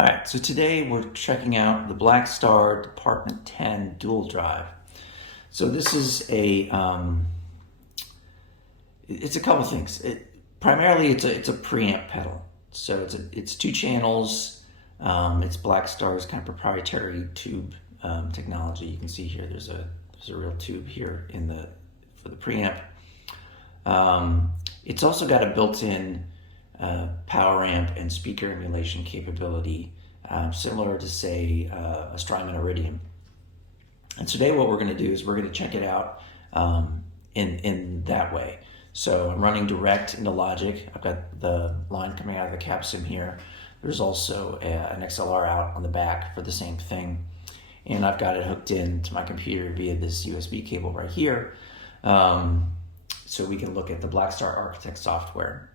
All right, so today we're checking out the Blackstar Dept.10 Dual Drive. So this is it's a couple things. Primarily it's a preamp pedal. So it's two channels. It's Blackstar's kind of proprietary tube technology. You can see here there's a real tube here for the preamp. It's also got a built-in power amp and speaker emulation capability, similar to say a Strymon Iridium. And today what we're going to do is we're going to check it out in that way. So I'm running direct into Logic. I've got the line coming out of the cab sim here. There's also an XLR out on the back for the same thing. And I've got it hooked into my computer via this USB cable right here. So we can look at the Blackstar Architect software.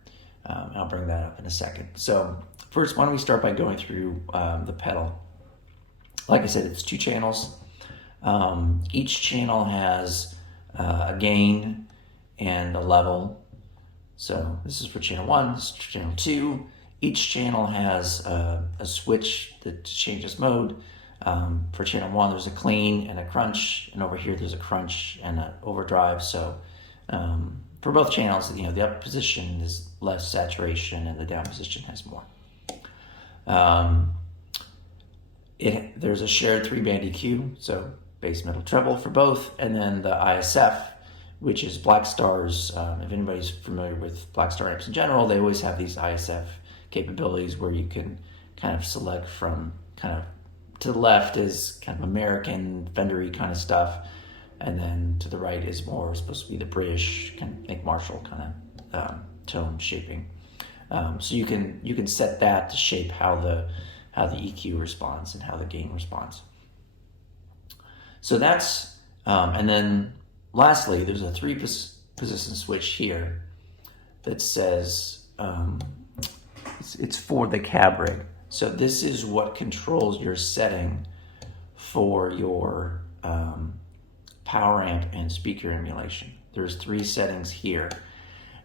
I'll bring that up in a second. So first, why don't we start by going through the pedal. Like I said, it's two channels. Each channel has a gain and a level. So this is for channel 1, this is for channel 2. Each channel has a switch that changes mode. For channel 1, there's a clean and a crunch, and over here there's a crunch and an overdrive. So for both channels, the up position is less saturation and the down position has more. There's a shared 3-band EQ, so bass, middle, treble for both, and then the ISF, which is Blackstar's. If anybody's familiar with Blackstar amps in general, they always have these ISF capabilities where you can kind of select from kind of to the left is kind of American Fender-y kind of stuff, and then to the right is more supposed to be the British kind of Nick Marshall kind of tone shaping. So you can set that to shape how the EQ responds and how the gain responds. So that's and then lastly, there's a 3-position switch here that says it's for the cab rig. So this is what controls your setting for your power amp and speaker emulation. There's 3 settings here,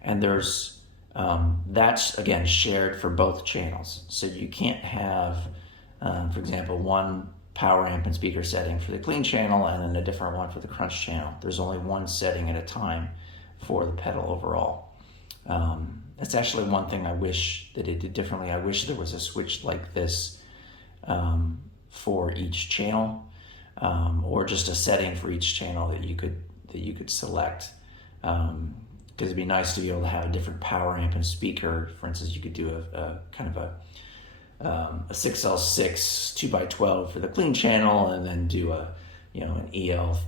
and there's that's again shared for both channels. So you can't have, for example, one power amp and speaker setting for the clean channel and then a different one for the crunch channel. There's only one setting at a time for the pedal overall. That's actually one thing I wish that it did differently. I wish there was a switch like this for each channel, or just a setting for each channel that you could select. Because it'd be nice to be able to have a different power amp and speaker. For instance, you could do a kind of a 6L6 2x12 for the clean channel, and then do an EL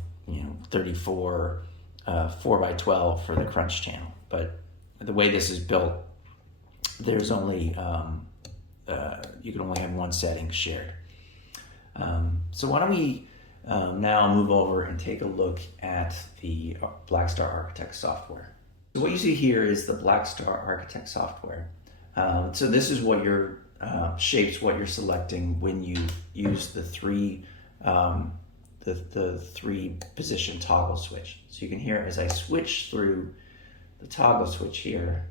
34 4x12 for the crunch channel. But the way this is built, there's only you can only have one setting shared. So why don't we now move over and take a look at the Blackstar Architect software. So what you see here is the Blackstar Architect software. So this is what shapes what you're selecting when you use the 3-position toggle switch. So you can hear as I switch through the toggle switch here,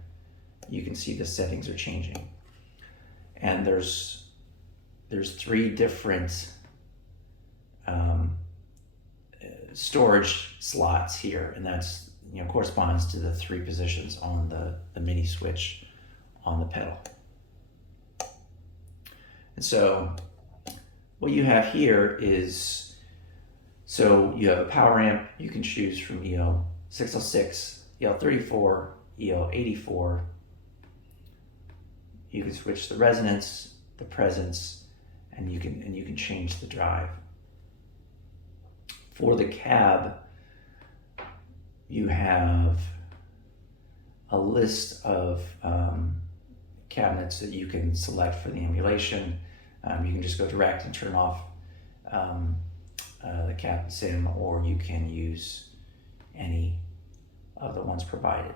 you can see the settings are changing. And there's 3 different storage slots here, and that's corresponds to the 3 positions on the mini switch on the pedal. And so what you have here is, so you have a power amp. You can choose from EL 6L6, EL 34, EL 84. You can switch the resonance, the presence, and you can change the drive. For the cab, you have a list of cabinets that you can select for the emulation. You can just go direct and turn off the cab sim, or you can use any of the ones provided.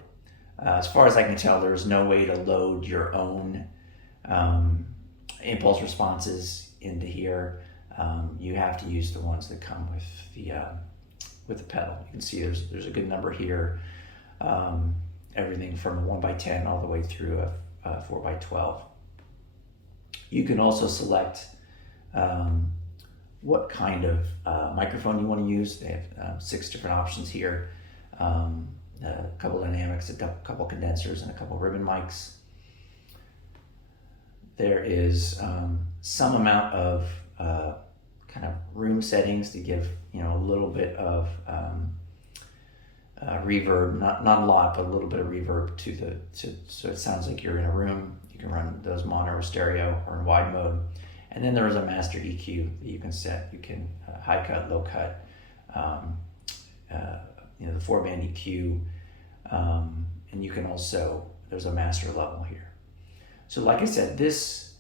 As far as I can tell, there's no way to load your own impulse responses into here. You have to use the ones that come with the pedal. You can see there's a good number here. Everything from a 1x10 all the way through a 4x12. You can also select what kind of microphone you want to use. They have 6 different options here. A couple dynamics, a couple condensers, and a couple ribbon mics. There is some amount of kind of room settings to give a little bit of reverb, not a lot, but a little bit of reverb so it sounds like you're in a room. You can run those mono or stereo or in wide mode. And then there is a master EQ that you can set. You can high cut, low cut, the 4-band EQ, and you can also, there's a master level here. So like I said, this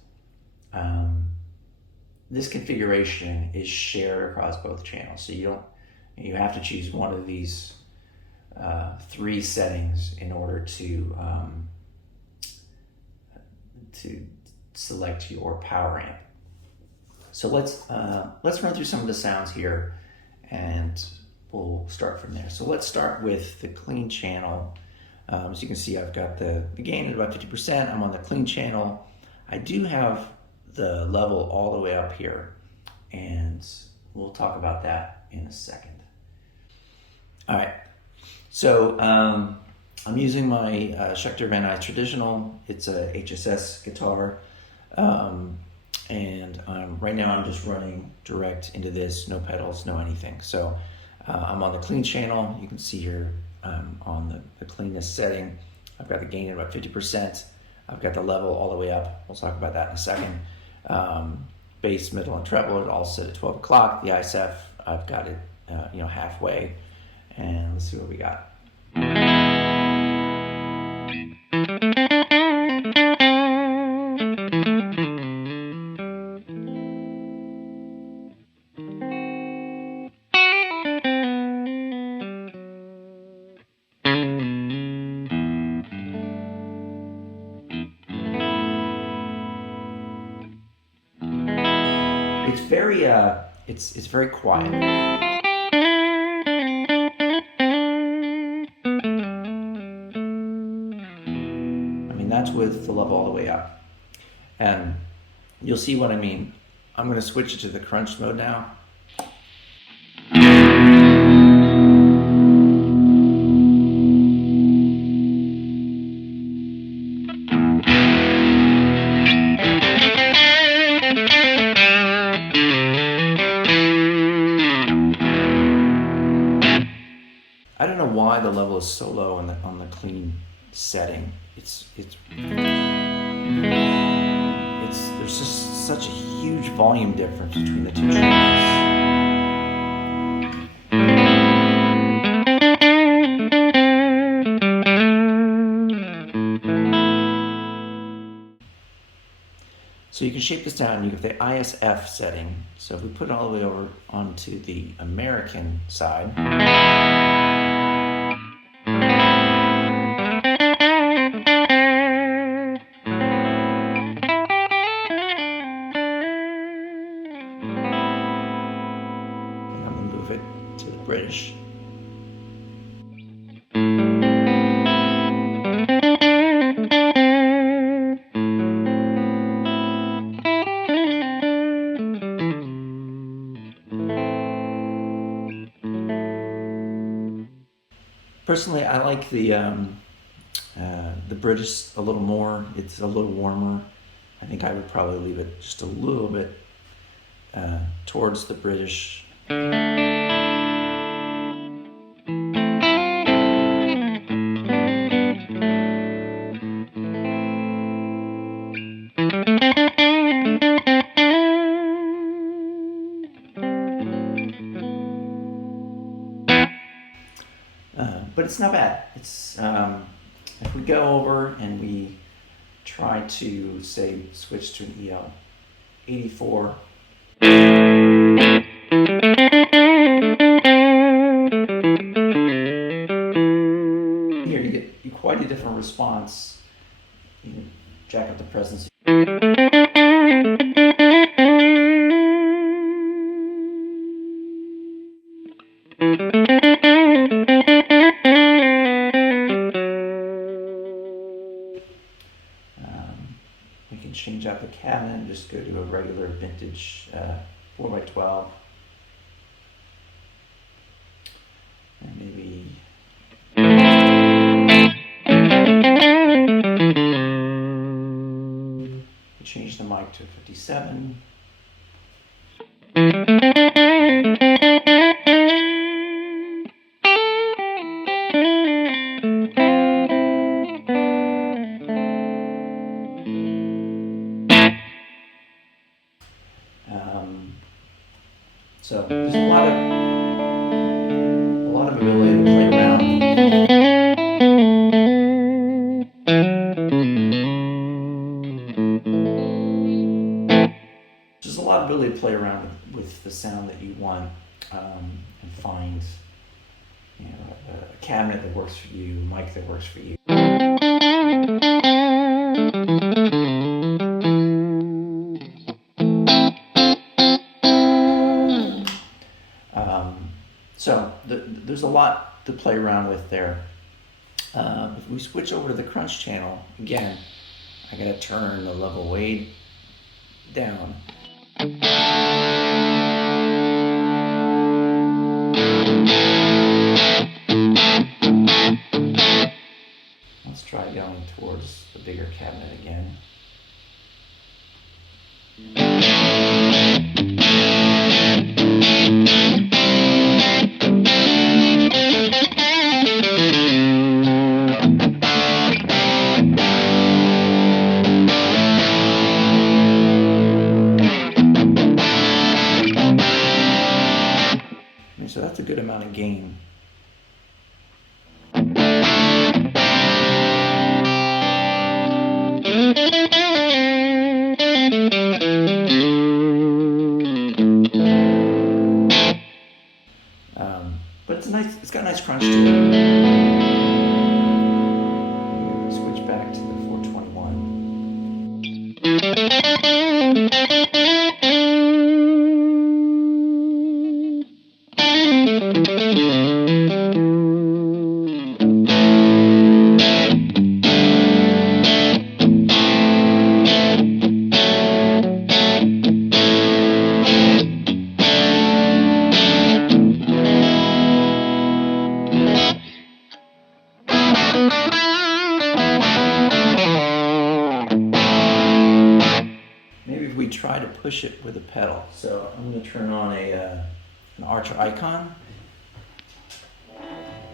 configuration is shared across both channels. So you have to choose one of these 3 settings in order to select your power amp. So let's run through some of the sounds here, and we'll start from there. So let's start with the clean channel. As you can see, I've got the gain at about 50%. I'm on the clean channel. I do have the level all the way up here, and we'll talk about that in a second. All right, so I'm using my Schecter Van Nuys Traditional. It's a HSS guitar, and right now I'm just running direct into this, no pedals, no anything. So I'm on the clean channel. You can see here on the cleanness setting, I've got the gain at about 50%. I've got the level all the way up. We'll talk about that in a second. Bass, middle, and treble are all set at 12 o'clock. The ISF, I've got it halfway. And let's see what we got. It's very it's very quiet. That's with the level all the way up. And you'll see what I mean. I'm going to switch it to the crunch mode now. I don't know why the level is so low on the clean setting. There's just such a huge volume difference between the two channels. So you can shape this down. You have the ISF setting. So if we put it all the way over onto the American side, to the British. Personally, I like the British a little more. It's a little warmer. I think I would probably leave it just a little bit towards the British. But it's not bad. It's if we go over and we try to say switch to an EL 84. Here you get quite a different response. You can jack up the presence. We can change out a cabinet, just go to a regular vintage 4x12. And maybe change the mic to 57. So there's a lot of ability to play around. There's a lot of ability to play around with the sound that you want, and find, you know, a cabinet that works for you, a mic that works for you. So there's a lot to play around with there. If we switch over to the crunch channel, again, I gotta turn the level way down. Let's try going towards the bigger cabinet again. So that's a good amount of gain. But it's got a nice crunch to it. Switch back to the 421. We try to push it with a pedal. So I'm going to turn on an Archer icon,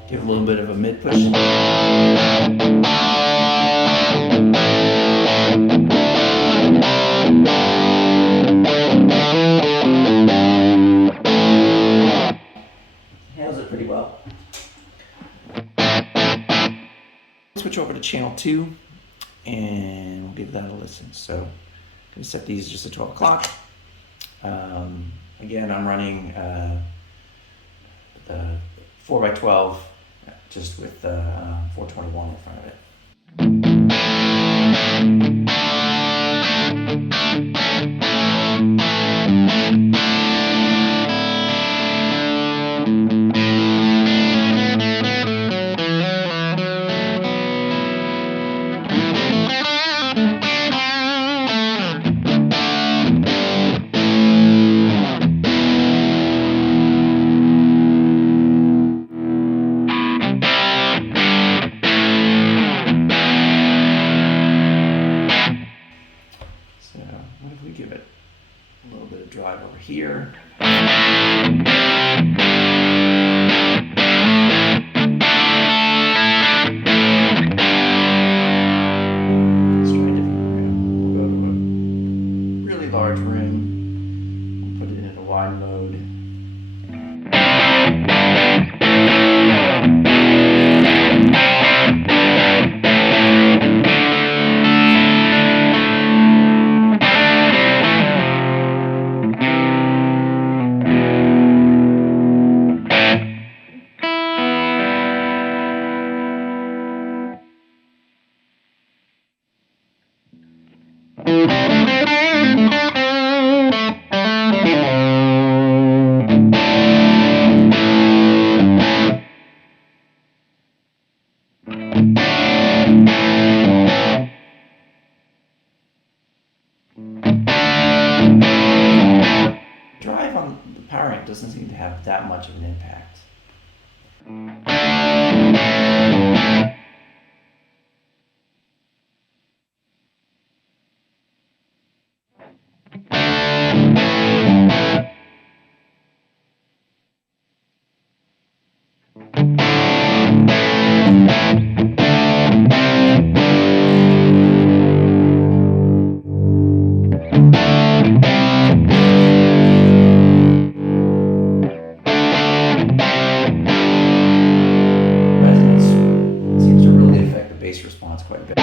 give a little bit of a mid push. Handles it pretty well. Switch over to channel 2 and we'll give that a listen. So I'm going to set these just at 12 o'clock. Again, I'm running the 4x12 just with 421 in front of it. What if we give it a little bit of drive over here? Let's try a different room. We'll go to a really large room. We'll put it in a wide mode. power amp doesn't seem to have that much of an impact. Response quite a bit.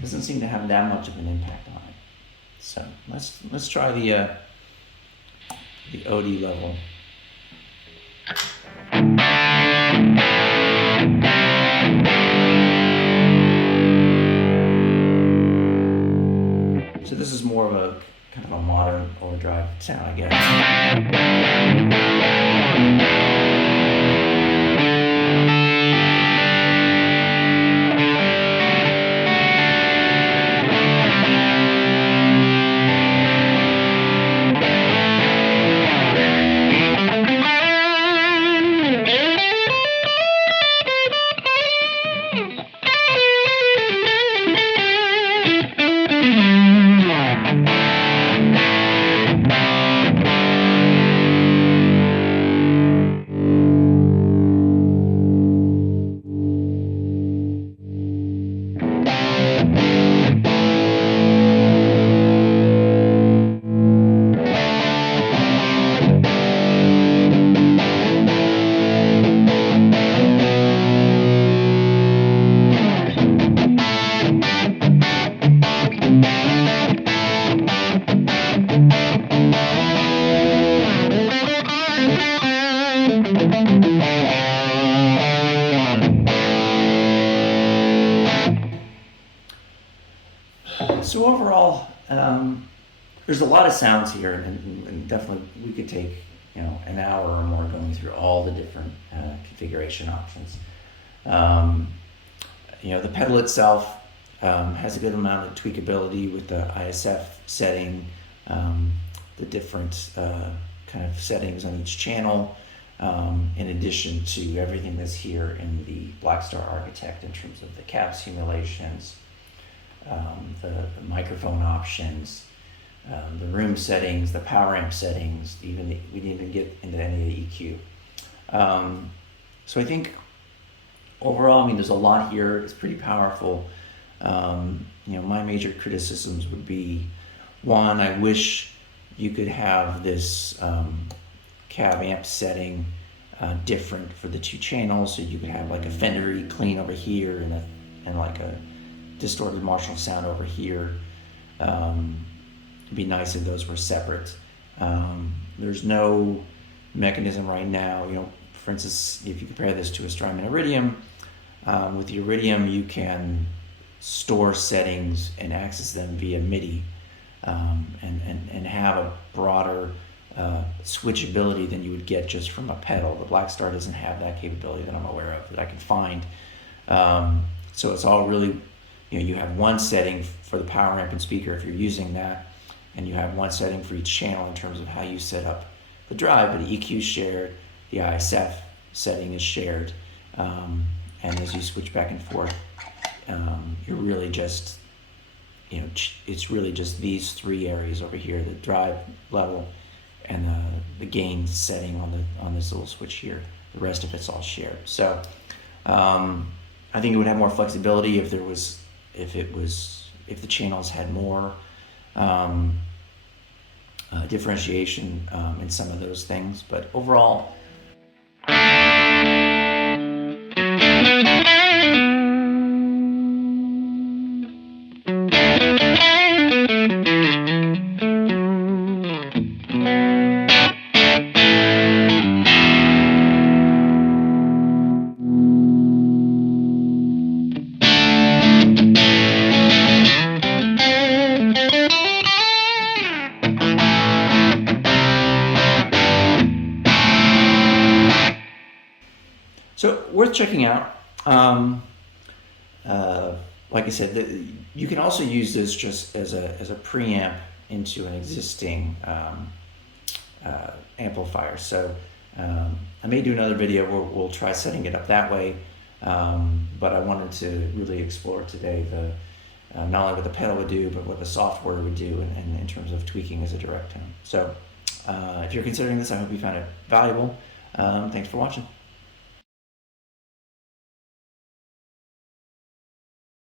Doesn't seem to have that much of an impact on it. So let's try the OD level. So this is more of a kind of a modern overdrive sound, I guess. So overall, there's a lot of sounds here, and definitely we could take an hour or more going through all the different configuration options. The pedal itself has a good amount of tweakability with the ISF setting, the different kind of settings on each channel, in addition to everything that's here in the Blackstar Architect in terms of the cab simulations, the microphone options, the room settings, the power amp settings. We didn't even get into any of the EQ. So I think overall, there's a lot here. It's pretty powerful. My major criticisms would be, one, I wish you could have this cab amp setting different for the two channels, so you could have like a Fendery clean over here and like a distorted Marshall sound over here. It'd be nice if those were separate. There's no mechanism right now. For instance, if you compare this to a Strymon Iridium, with the Iridium you can store settings and access them via MIDI, and have a broader switchability than you would get just from a pedal. The Blackstar doesn't have that capability that I'm aware of, that I can find. So it's all really, you have one setting for the power amp and speaker if you're using that, and you have one setting for each channel in terms of how you set up the drive, but the EQ is shared, the ISF setting is shared, and as you switch back and forth, you're really just, it's really just these three areas over here: the drive level and the gain setting on this little switch here. The rest of it's all shared. So I think it would have more flexibility if the channels had more differentiation in some of those things. But overall, So worth checking out. Like I said, you can also use this just as a preamp into an existing amplifier. So I may do another video where we'll try setting it up that way. But I wanted to really explore today not only what the pedal would do, but what the software would do in terms of tweaking as a direct tone. So if you're considering this, I hope you found it valuable. Thanks for watching.